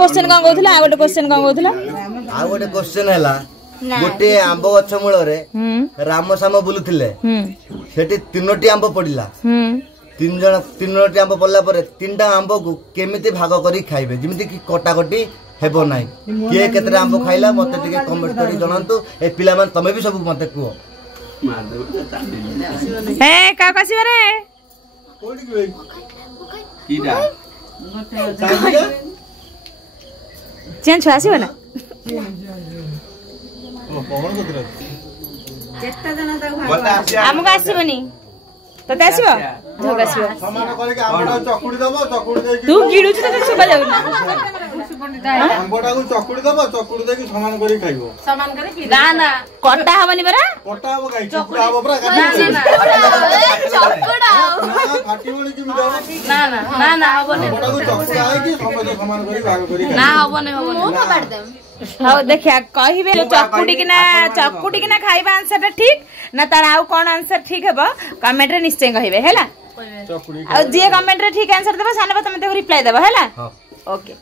Question कौन कहउथला आ गोटे question कौन कहउथला आ गोटे क्वेश्चन हैला गोटे आंब गछ मूल रे राम साम बुलुथिले सेठी तीनोटी आंब पड़िला तीनोटी आंब पड़ला परे तीनटा आंब को केमिति भाग करी खाइबे जेमिति कि कटाकटी हेबो नाही के केतरे आंब खाइला मते टिके कमेंट करी जणांतु ए पिला मान तमे भी सब मते कुओ हे का कसी रे कोडी के कीड़ा चेंज हो आसीबो ना हमको आसीबनी तो आसीबो झोक आसीबो समान करे के आंबटा चकुड़ी दबो चकुड़ी दे तू गिडु छ त सुबा जाउ ना आंबटा को चकुड़ी दबो चकुड़ी दे के समान करे खाइबो समान करे की ना ना कटा हबनी बरा कटा हो गाई चकुड़ा हो बरा चकुड़ा फाटी बणी कि मिदाव ना ना ना ना हबने आंबटा को चकुड़ा है कि समान करे भाग करे ना हबने हबने मो काट दे हां देखिया कहिबे चकुटी किना खाइबा आंसर ठीक ना तार आउ कोन आंसर ठीक हेबो कमेंट रे निश्चय कहिबे हैला चकुड़ी आ जे कमेंट रे ठीक आंसर देबो सानबा तमे ते रिप्लाई देबो हैला हां ओके।